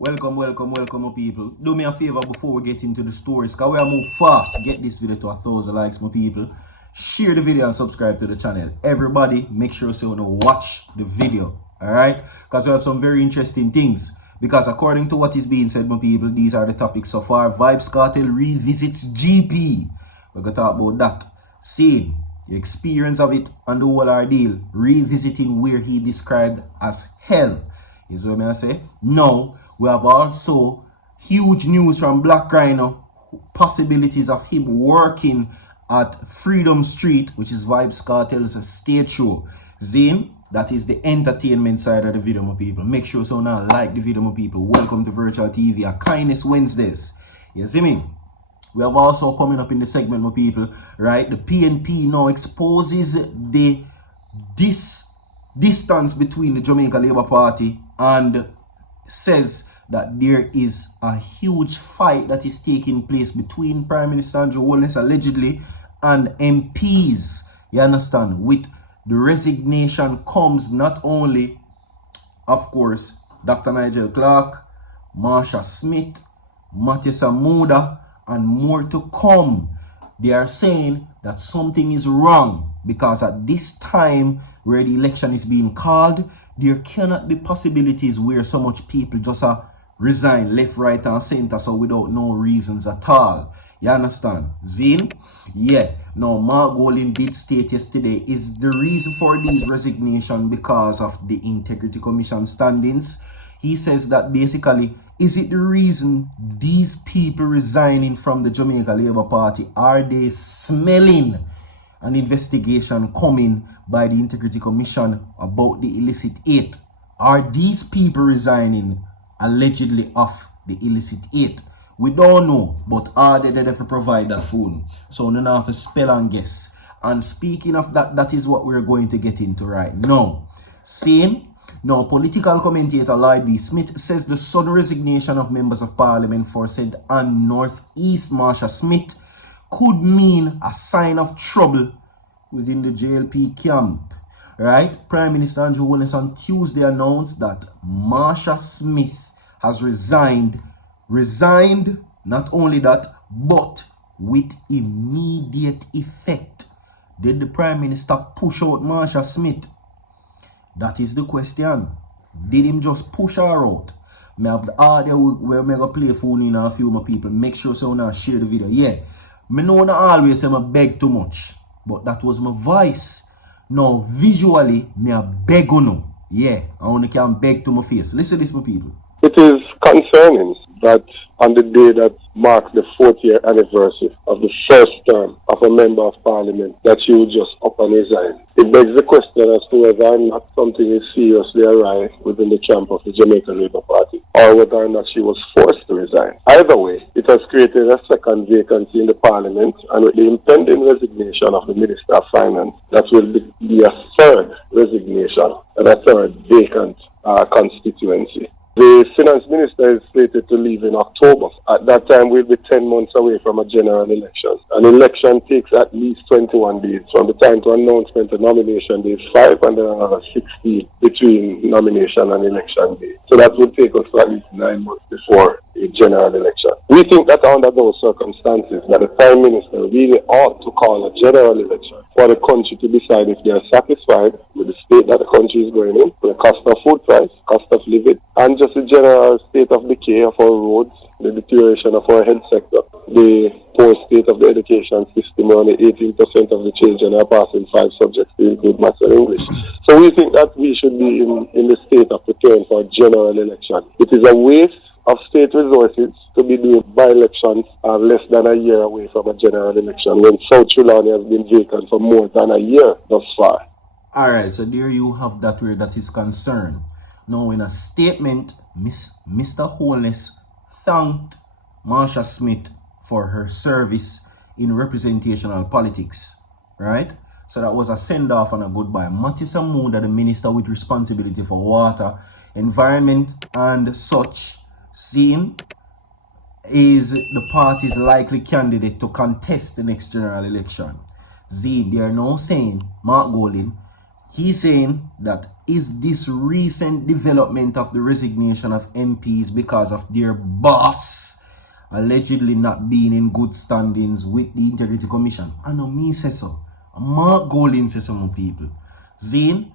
Welcome, my people. Do me a favor before we get into the stories, because we are move fast. Get this video to 1,000 likes, my people. Share the video and subscribe to the channel. Everybody, make sure so you watch the video, alright? Because we have some very interesting things. Because according to what is being said, my people, these are the topics so far. Vybz Kartel revisits GP. We're going to talk about that. Same, the experience of it and the whole ordeal. Revisiting where he described as hell. You see what I say? Now, we have also huge news from Black Rhino. Possibilities of him working at Freedom Street, which is Vybz Kartel's stage show. Zane, that is the entertainment side of the video, my people. Make sure so now like the video, my people. Welcome to Virtual TV, a Kindness Wednesdays. You see me? We have also coming up in the segment, my people, right? The PNP now exposes the distance between the Jamaica Labour Party and says that there is a huge fight that is taking place between Prime Minister Holness allegedly and MPs. You understand? With the resignation comes not only, of course, Dr. Nigel Clark, Marsha Smith, Matissa Muda, and more to come. They are saying that something is wrong because at this time where the election is being called, there cannot be possibilities where so much people just resign left, right, and center, so without no reasons at all. You understand? Zine? Yeah. Now, Mark Golin did state yesterday is the reason for these resignation because of the Integrity Commission standings. He says that basically, is it the reason these people resigning from the Jamaica Labour Party? Are they smelling an investigation coming by the Integrity Commission about the illicit aid? Are these people resigning allegedly off the illicit aid? We don't know, but are they there to provide that phone? So we don't have to spell and guess. And speaking of that, that is what we're going to get into right now. Same. Now, political commentator Vybz Smith says the sudden resignation of members of parliament for St. Ann Northeast Marsha Smith could mean a sign of trouble within the JLP camp. Right? Prime Minister Holness on Tuesday announced that Marsha Smith has resigned, not only that, but with immediate effect. Did the Prime Minister push out Marsha Smith? That is the question. Did him just push her out? I have the audio where I'm going to play phone in a few more people. Make sure so now share the video. Yeah. I know not always say I beg too much, but that was my voice. Now, visually, I beg on no. Yeah, I only can beg to my face. Listen to this, my people. It is concerning that on the day that marks the 4th year anniversary of the first term of a member of parliament, that you just up and resign. It begs the question as to whether or not something is seriously awry within the camp of the Jamaica Labour Party, or whether or not she was forced to resign. Either way, it has created a second vacancy in the parliament, and with the impending resignation of the Minister of Finance, that will be a third resignation and a third vacant constituency. The finance minister is slated to leave in October. At that time, we'll be 10 months away from a general election. An election takes at least 21 days from the time to announcement to nomination day 5 and then another 16 between nomination and election day. So that would take us to at least 9 months before a general election. We think that under those circumstances, that the Prime Minister really ought to call a general election for the country to decide if they are satisfied with the state that the country is going in, with the cost of food price, cost of living, and just the general state of decay of our roads, the deterioration of our health sector, the poor state of the education system, where only 18% of the children are passing 5 subjects to include maths and English. So we think that we should be in the state of preparing for a general election. It is a waste of state resources to be doing by-elections less than a year away from a general election when South Trelawney has been vacant for more than a year thus far. Alright, so there you have that where that is concerned. Now, in a statement, Mr. Holness thanked Marsha Smith for her service in representational politics. Right? So that was a send-off and a goodbye. Matissa Muda, the minister with responsibility for water, environment, and such, seen is the party's likely candidate to contest the next general election. They are now saying, Mark Golin, He's saying that is this recent development of the resignation of MPs because of their boss allegedly not being in good standings with the Integrity Commission. I know me say so. Mark Golding says some people. Zane,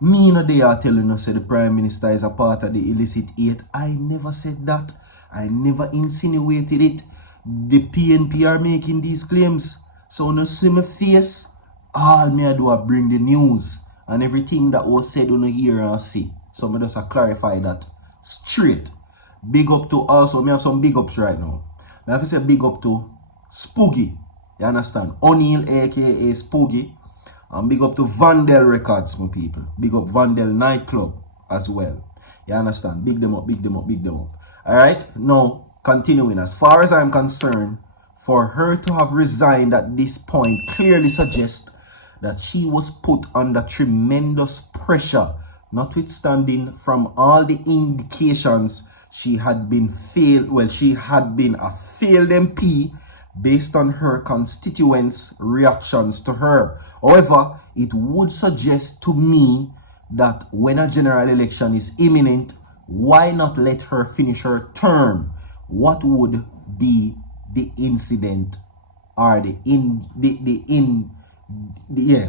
me no they are telling us that the Prime Minister is a part of the illicit eight. I never said that. I never insinuated it. The PNP are making these claims. So no see my face. All me I do I bring the news. And everything that was said on hear and see. So me just clarify that straight. Big up to also, me have some big ups right now. I have to say big up to Spooky. You understand? O'Neill aka Spooky. And big up to Vandal Records, my people. Big up Vandal Nightclub as well. You understand? Big them up, big them up, big them up. Alright? Now, continuing. As far as I'm concerned, for her to have resigned at this point clearly suggests that she was put under tremendous pressure, notwithstanding from all the indications she had been she had been a failed MP based on her constituents' reactions to her. However, it would suggest to me that when a general election is imminent, why not let her finish her term? What would be the incident or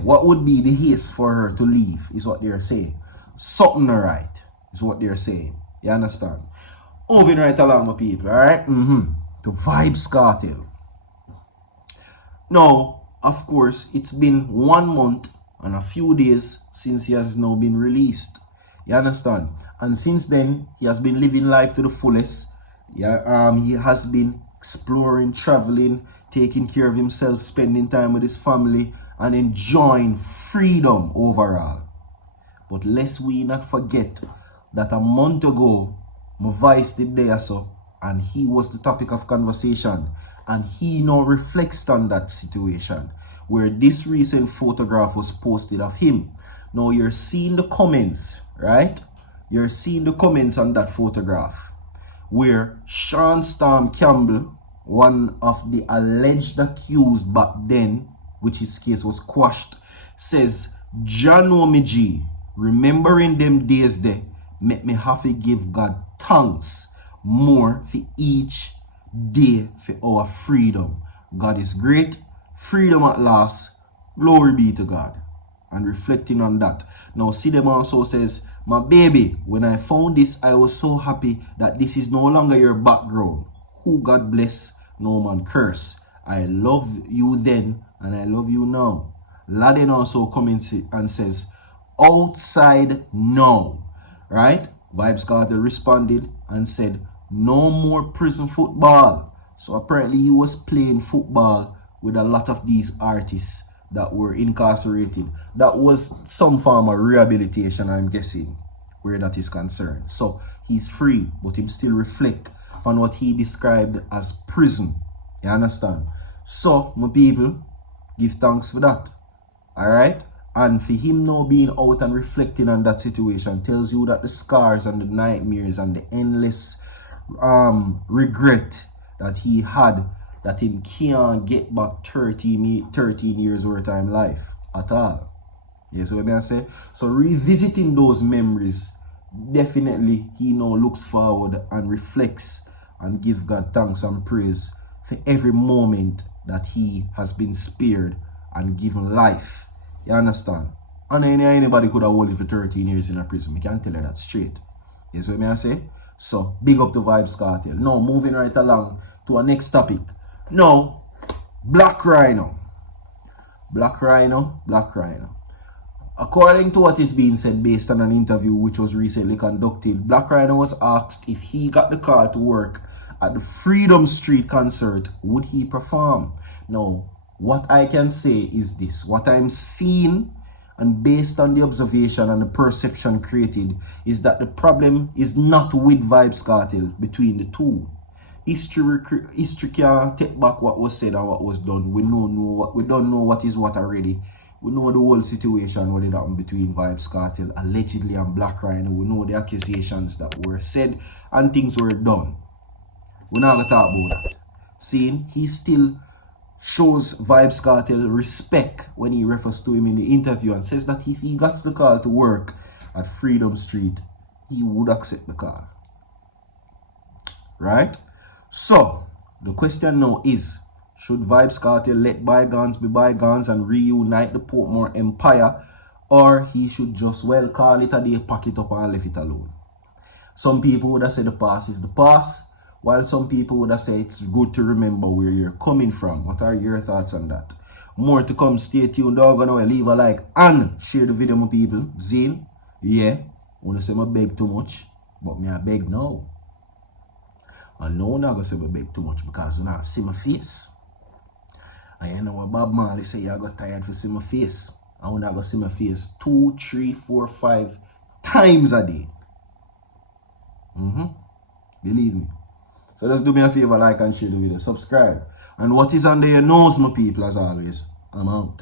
what would be the haste for her to leave is what they're saying. Something right is what they're saying. You understand? Moving right along, my people, alright? To Vybz Kartel. Now, of course, it's been 1 month and a few days since he has now been released. You understand? And since then, he has been living life to the fullest. Yeah, he has been exploring, traveling, taking care of himself, spending time with his family, and enjoying freedom overall. But lest we not forget that a month ago, my vice did there so, and he was the topic of conversation, and he now reflects on that situation where this recent photograph was posted of him. Now you're seeing the comments, right? You're seeing the comments on that photograph where Sean Storm Campbell, one of the alleged accused back then, which his case was quashed, says, John Omiji, remembering them days there, make me have to give God thanks more for each day for our freedom. God is great. Freedom at last. Glory be to God. And reflecting on that. Now, see them also says, my baby, when I found this, I was so happy that this is no longer your background. Who God bless, no man curse. I love you then, and I love you now. Laden also comments and says, outside now. Right? Vybz Kartel responded and said, no more prison football. So apparently he was playing football with a lot of these artists that were incarcerated. That was some form of rehabilitation, I'm guessing, where that is concerned. So he's free, but he still reflect on what he described as prison. You understand? So, my people, give thanks for that. Alright? And for him now being out and reflecting on that situation tells you that the scars and the nightmares and the endless regret that he had, that he can't get back 13 years worth of life at all. You see what I say? So revisiting those memories, definitely he now looks forward and reflects and gives God thanks and praise for every moment that he has been spared and given life. You understand? And anybody could have hold him for 13 years in a prison. I can't tell you that straight. You see what I say? So, big up to Vybz Kartel. Now, moving right along to our next topic. Now, Black Rhino. Black Rhino. According to what is being said based on an interview which was recently conducted, Black Rhino was asked if he got the call to work at the Freedom Street concert, would he perform? Now, what I can say is this. What I'm seeing, and based on the observation and the perception created, is that the problem is not with Vybz Kartel between the two. History can't take back what was said and what was done. We don't know what is what already. We know the whole situation what happened between Vybz Kartel allegedly and Black Rhino. We know the accusations that were said and things were done. We're not gonna talk about that. Seeing he's still shows Vybz Kartel respect when he refers to him in the interview and says that if he gets the call to work at Freedom Street, he would accept the call. Right? So, the question now is, should Vybz Kartel let bygones be bygones and reunite the Portmore empire, or he should just, well, call it a day, pack it up and leave it alone? Some people would have said the past is the past, while some people would have said it's good to remember where you're coming from. What are your thoughts on that? More to come. Stay tuned, dog. Gonna leave a like and share the video, my people. Zeal, yeah. Wanna say I beg too much, but me I beg now. I know I'm not gonna say I beg too much because you not see my face. And you know what Bob Marley say, you got tired to see my face. I wanna go see my face 2, 3, 4, 5 times a day. Believe me. So just do me a favor, like and share the video, subscribe. And what is under your nose, my people, as always, I'm out.